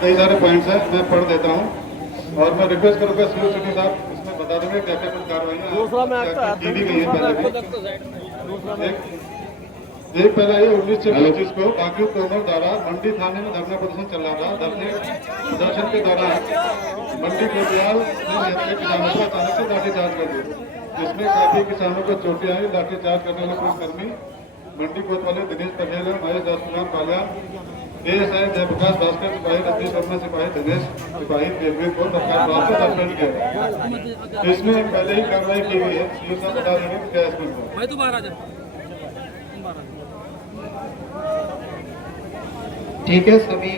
कई सारे पॉइंट्स हैं, मैं पढ़ देता हूँ और मैं रिक्वेस्ट करूँगा सीओ सिटी साहब इसमें बता देंगे क्या क्या कुछ कार्रवाइयाँ की भी गई है पहले भी। एक पहले ये 19 से 25 को बाकी कोनर द्वारा मंडी थाने में धरना प्रदर्शन चल रहा था। प्रदर्शन के दौरान मंडी कोतवाल ने किसानों को अचानक से लाठीचार्ज कर दी, जिसमें काफी किसानों को चोटें आई। लाठीचार्ज करने वाले पुलिसकर्मी मंडी कोतवाल दिनेश पटेल, महेश दास कुमार पालियान, एएसआई जयप्रकाश भास्कर सिपाही, रजनीश वर्मा सिपाही, दिनेश सिपाही रेलवे को सरकार द्वारा सस्पेंड किया। इसमें पहले ही कार्रवाई की गई है। सीओ साहब बता देंगे क्या इसमें ठीक है। सभी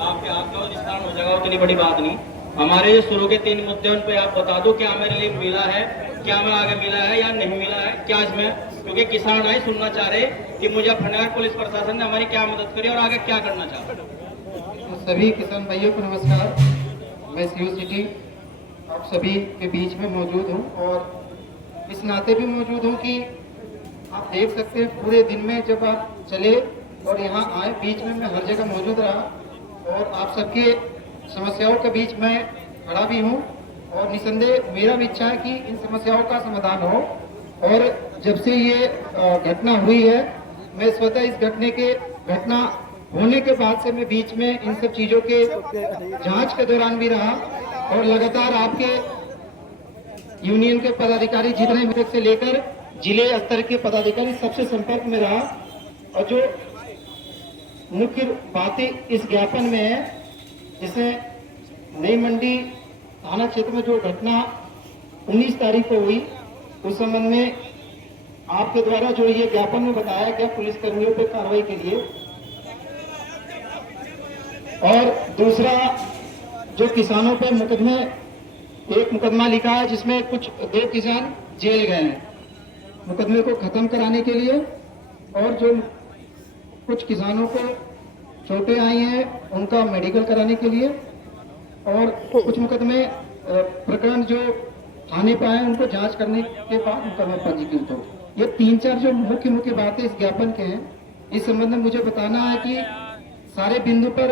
आपके हाथ में विस्तार हो जाएगा, उतनी बड़ी बात नहीं। हमारे जो शुरू के 3 मुद्दे उन पे आप बता दो, क्या मेरे लिए मिला है, क्या मैं आगे मिला है या नहीं मिला है, क्या इसमें, क्योंकि किसान आए सुनना चाह रहे कि मुजफ्फरनगर पुलिस प्रशासन ने हमारी क्या मदद करी और आगे क्या करना चाह रहे। तो सभी किसान भाइयों को नमस्कार। मैं सीओ सिटी आप सभी के बीच में मौजूद हूँ और इस नाते भी मौजूद हूँ कि आप देख सकते हैं पूरे दिन में जब आप चले और यहाँ आए, बीच में मैं हर जगह मौजूद रहा और आप सबके समस्याओं के बीच में खड़ा भी हूँ और निसंदेह मेरा भी इच्छा है कि इन समस्याओं का समाधान हो। और जब से ये घटना हुई है, मैं स्वतः इस घटना होने के बाद से मैं बीच में इन सब चीजों के जांच के दौरान भी रहा और लगातार आपके यूनियन के पदाधिकारी जितने मेरे से लेकर जिले स्तर के पदाधिकारी सबसे संपर्क में रहा। और जो मुख्य बातें इस ज्ञापन में है, जिसमें नई मंडी थाना क्षेत्र में जो घटना 19 तारीख को हुई, उस संबंध में आपके द्वारा जो ये ज्ञापन में बताया गया पुलिस कर्मियों पर कार्रवाई के लिए। और दूसरा जो किसानों पर एक मुकदमा लिखा है, जिसमें कुछ 2 किसान जेल गए हैं मुकदमे को खत्म कराने के लिए, और जो कुछ किसानों को चोटें आई हैं उनका मेडिकल कराने के लिए, और कुछ मुकदमे प्रकरण जो थाने पर आए उनको जांच करने के बाद मुकदमा पंजीकृत हो। ये 3-4 जो मुख्य बातें इस ज्ञापन के हैं। इस संबंध में मुझे बताना है कि सारे बिंदु पर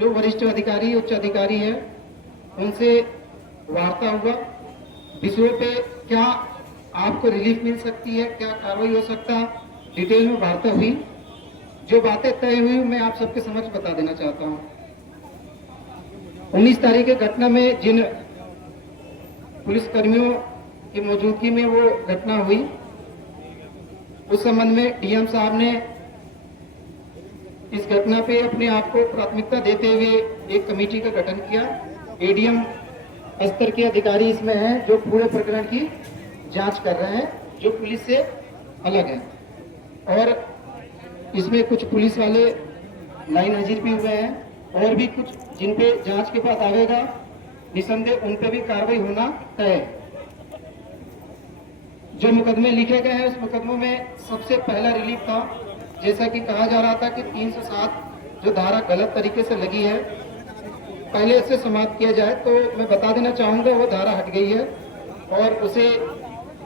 जो वरिष्ठ अधिकारी उच्च अधिकारी है उनसे वार्ता हुआ, विषयों पे क्या आपको रिलीफ मिल सकती है, क्या कार्रवाई हो सकता, डिटेल में वार्ता हुई। जो बातें तय हुई मैं आप सबके समक्ष बता देना चाहता हूँ। 19 तारीख की घटना में जिन पुलिस कर्मियों की मौजूदगी में वो घटना हुई, उस संबंध में डीएम साहब ने इस घटना पे अपने आप को प्राथमिकता देते हुए एक कमेटी का गठन किया। एडीएम स्तर के अधिकारी इसमें हैं जो पूरे प्रकरण की जांच कर रहे हैं, जो पुलिस से अलग है। और इसमें कुछ पुलिस वाले लाइन हाजिर भी हुए हैं और भी कुछ जिन पे जांच के बाद आवेगा, निसंदेह उन पे भी कार्रवाई होना तय है। जो मुकदमे लिखे गए हैं उस मुकदमों में सबसे पहला रिलीफ था, जैसा कि कहा जा रहा था कि 307 जो धारा गलत तरीके से लगी है, पहले इससे समाप्त किया जाए। तो मैं बता देना चाहूंगा वो धारा हट गई है और उसे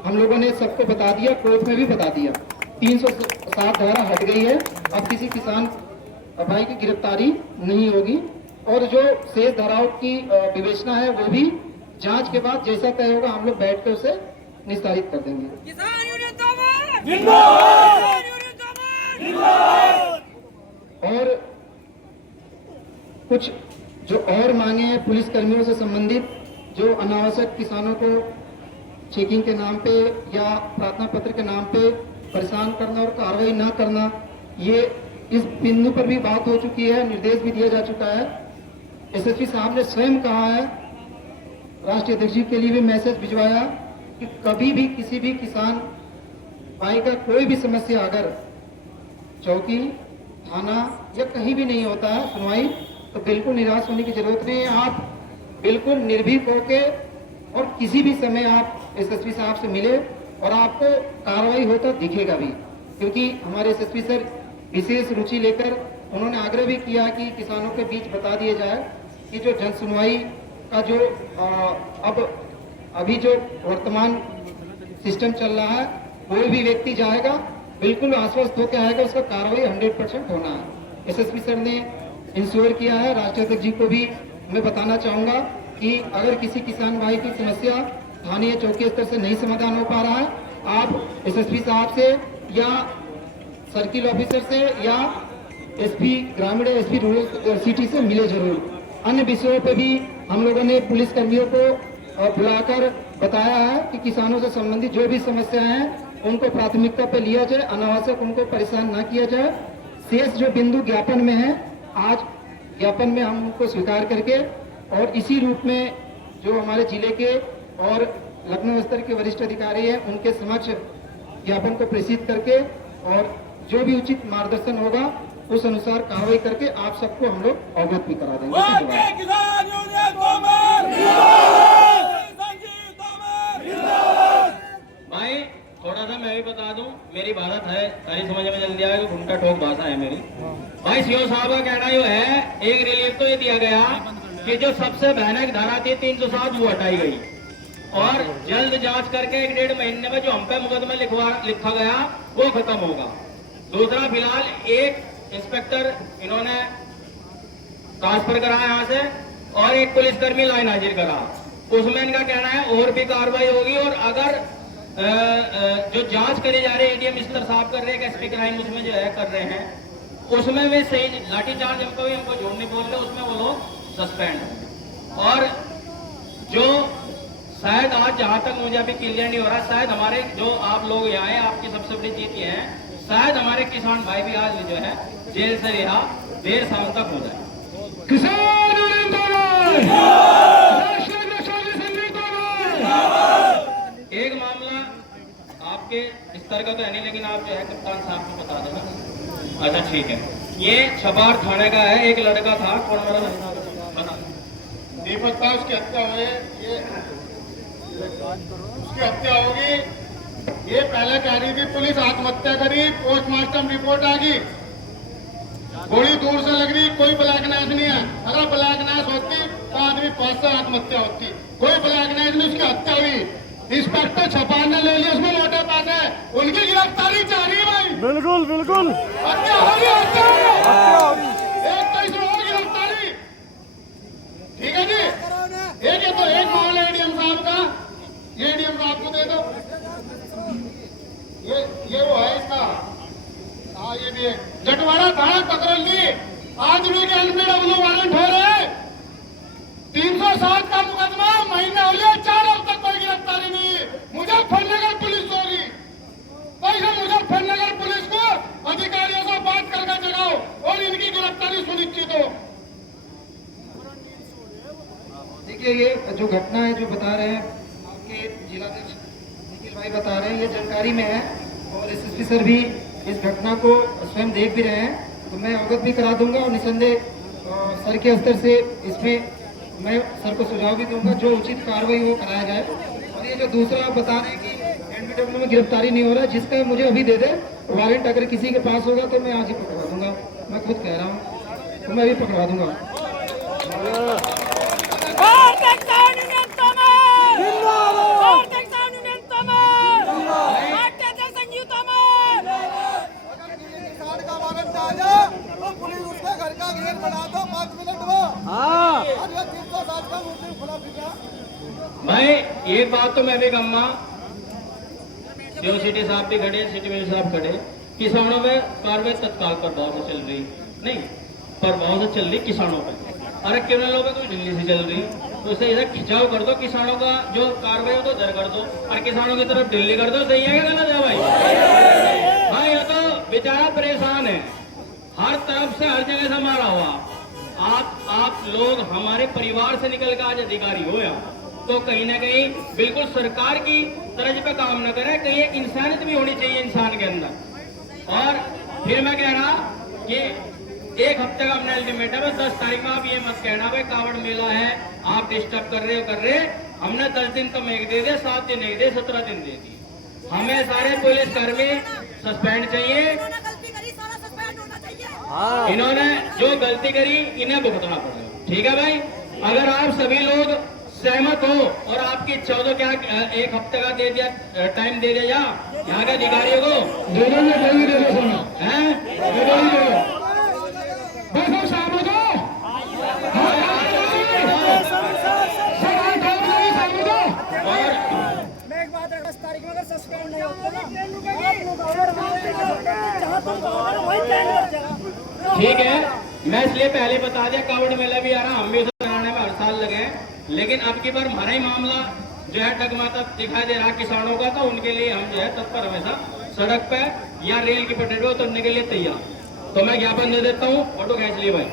हम लोगों ने सबको बता दिया, कोर्ट में भी बता दिया। 307 धारा हट गई है, अब किसी किसान भाई की गिरफ्तारी नहीं होगी और जो शेष धाराओं की विवेचना है वो भी जांच के बाद जैसा तय होगा हम लोग बैठ कर उसे निस्तारित कर देंगे। और कुछ जो और मांगे हैं पुलिस कर्मियों से संबंधित, जो अनावश्यक किसानों को चेकिंग के नाम पे या प्रार्थना पत्र के नाम पे परेशान करना और कार्रवाई ना करना, ये इस बिंदु पर भी बात हो चुकी है, निर्देश भी दिया जा चुका है। एसएसपी साहब ने स्वयं कहा है, राष्ट्रीय अध्यक्ष जी के लिए भी मैसेज भिजवाया कि कभी भी किसी भी किसान भाई का कोई भी समस्या अगर चौकी, थाना या कहीं भी नहीं होता है सुनवाई, तो बिल्कुल निराश होने की जरूरत नहीं है। आप बिल्कुल निर्भीक होके और किसी भी समय आप एसएसपी साहब से मिले और आपको कार्रवाई होता दिखेगा भी, क्योंकि हमारे एसएसपी सर विशेष रुचि लेकर उन्होंने आग्रह भी किया कि किसानों के बीच बता दिया जाए कि जो जन सुनवाई का जो अभी जो वर्तमान सिस्टम चल रहा है, कोई भी व्यक्ति जाएगा बिल्कुल आश्वस्त होकर आएगा, उसका कार्रवाई 100% होना है। एसएसपी सर ने इंश्योर किया है। राष्ट्रीय अध्यक्ष जी को भी मैं बताना चाहूंगा कि अगर किसी किसान भाई की समस्या स्थानीय चौकी स्तर से नहीं समाधान हो पा रहा है, आप एसएसपी साहब से या सर्किल ऑफिसर से या एसपी ग्रामीण एसपी रूरल सिटी से मिले जरूर। अन्य विषयों पर भी हम लोगों ने पुलिस कर्मियों को बुलाकर बताया है कि किसानों से संबंधित जो भी समस्याएं हैं उनको प्राथमिकता पर लिया जाए, अनावश्यक उनको परेशान न किया जाए। शेष जो बिंदु ज्ञापन में है, आज ज्ञापन में हम उनको स्वीकार करके और इसी रूप में जो हमारे जिले के और लखनऊ स्तर के वरिष्ठ अधिकारी हैं उनके समक्ष ज्ञापन को प्रेषित करके और जो भी उचित मार्गदर्शन होगा उस अनुसार कार्रवाई करके आप सबको हम लोग अवगत भी करा देंगे। भाई थोड़ा सा मैं भी बता दूं, मेरी भारत है सारी समझ में जल्दी आएगी, घुमटा ठोक भाषा है मेरी। भाई सीओ साहब का कहना जो है, एक रिलीफ तो ये दिया गया कि जो सबसे भयानक धारा थी 307 वो हटाई गई और जल्द जांच करके 1-1.5 महीने में जो हम पे मुकदमा लिखा गया वो खत्म होगा। दूसरा, फिलहाल एक इंस्पेक्टर इन्होंने ट्रांसफर करा यहाँ से और एक पुलिसकर्मी लाइन हाजिर करा, उसमें इनका कहना है और भी कार्रवाई होगी। और अगर जो जांच करी जा रही है एडीएम स्तर साहब कर रहे हैं, एसपी क्राइम उसमें जो है कर रहे हैं, उसमें भी सही लाठीचार्ज हमको झूठ नहीं बोल रहे, उसमें वो लोग सस्पेंड। और जो शायद आज जहां तक मुझे अभी क्लियर नहीं हो रहा, शायद हमारे जो आप लोग यहाँ हैं, आपकी सबसे बड़ी जीत ये है, शायद हमारे किसान भाई भी आज जो है जेल से रिहा देर शाम तक हो जाए। एक मामला आपके स्तर का तो है नहीं, लेकिन आप जो है कप्तान साहब को बता देना। अच्छा ठीक है, ये छपार थाने का है, एक लड़का था, कौन मेरा दीपक था, उसकी हत्या हुई, ये उसकी हत्या होगी। ये पहले कह रही थी पुलिस आत्महत्या करी, पोस्टमार्टम रिपोर्ट आ गई, गोली दूर से लग रही, कोई ब्लैक नाइफ नहीं है। अगर ब्लैक नाइफ होती तो आदमी पास से आत्महत्या होती, कोई ब्लैक नाइफ नहीं, उसकी हत्या हुई। इंस्पेक्टर छपार ने ले लिया, उसमें मोटे पैसे, उनकी गिरफ्तारी चाह रही है भाई। बिल्कुल बिल्कुल हत्या हो रही, हत्या हो रही। एक तो इसमें और गिरफ्तारी, ठीक है जी। एक है तो एक मामला एडीएम साहब का, ये एडीएम साहब को दे दो, ये वो है इसका। हाँ ये भी जटवाड़ा थाना कतरौली आदमी के एनपीडब्ल्यू वारंट हो रहे, 307 का मुकदमा, महीना हो गया, 4 अब तक कोई गिरफ्तारी नहीं। मुजफ्फरनगर पुलिस होगी, पैसे मुजफ्फरनगर पुलिस को अधिकारियों से बात करके जगाओ और इनकी गिरफ्तारी सुनिश्चित हो। देखिए, ये जो घटना है जो बता रहे हैं आपके जिलाध्यक्ष निखिल भाई बता रहे हैं, ये जानकारी में है और एसएसपी सर भी इस घटना को स्वयं देख भी रहे हैं, तो मैं अवगत भी करा दूंगा और निसंदेह सर के स्तर से इसमें मैं सर को सुझाव भी दूंगा, जो उचित कार्रवाई वो कराया जाए। और ये जो दूसरा आप बता रहे हैं कि एनपीडब्ल्यू में गिरफ्तारी नहीं हो रहा है, जिसका मुझे अभी दे दे वारंट, अगर किसी के पास होगा तो मैं आज ही पकड़वा दूंगा, मैं खुद कह रहा हूँ, तो मैं अभी पकड़वा दूंगा। पुलिस उसके घर का घेर बना दो 5 मिनट में। हाँ 307 का मुद्दे खुला फिरा। भाई एक बात तो मैं भी कहूँगा, जो सिटी साहब भी खड़े, सिटी मिनिस्टर साहब खड़े, किसानों में कार्रवाई तत्काल प्रभाव से चल रही नहीं, प्रभाव से चल रही किसानों पे। अरे क्रिमिनलों पे कोई दिल्ली से चल रही, तो उसे इधर खिंचाव कर दो, किसानों का जो कार्रवाई हो तो इधर कर दो और किसानों की तरफ दिल्ली कर दो। सही है क्या गलत है भाई? भाई ये तो बेचारा परेशान है, हर तरफ से हर जगह से मारा हुआ। आप लोग हमारे परिवार से निकल कर आज अधिकारी हो या तो कहीं ना कहीं बिल्कुल सरकार की तर्ज पे काम न करें, कहीं एक इंसानियत भी होनी चाहिए इंसान के अंदर। और फिर मैं कह रहा कि 1 हफ्ते का अपना अल्टीमेटम है, 10 तारीख में आप ये मत कहना भाई कावड़ मेला है, आप डिस्टर्ब कर रहे हो, हमने 10 दिन तो एक दे दिया, 7 दिन एक दे, 17 दिन दे दिए। हमें सारे पुलिस कर्मी सस्पेंड चाहिए, इन्होंने जो गलती करी इन्हें भुगतना पड़ेगा, ठीक है भाई। अगर आप सभी लोग सहमत हो और आपकी इच्छा हो तो क्या 1 हफ्ते का दे दिया टाइम दे दिया, यहाँ के अधिकारियों को दे देंगे, कोई दे दे सोना, हैं? दे देंगे। बस हम सामने दो, मैं एक बात है, 10 तारीख में अगर सस्पेंड नहीं होते ना, आप लोग जहाँ तुम कहोगे ना वहीं ट्रेन कर जाएगा। ठीक है, मैं इसलिए पहले बता दिया कावड़ मेला भी आ रहा, हम भी उसे बनाने में हर साल लगे हैं, लेकिन अब की बार हमारा ही मामला जो है डगमाता दिखाई दे रहा किसानों का, तो उनके लिए हम जो है तत्पर हमेशा सड़क पे या रेल की पटरी पे उतरने के लिए तैयार। तो मैं ज्ञापन दे देता हूँ, फोटो खींच लिए भाई।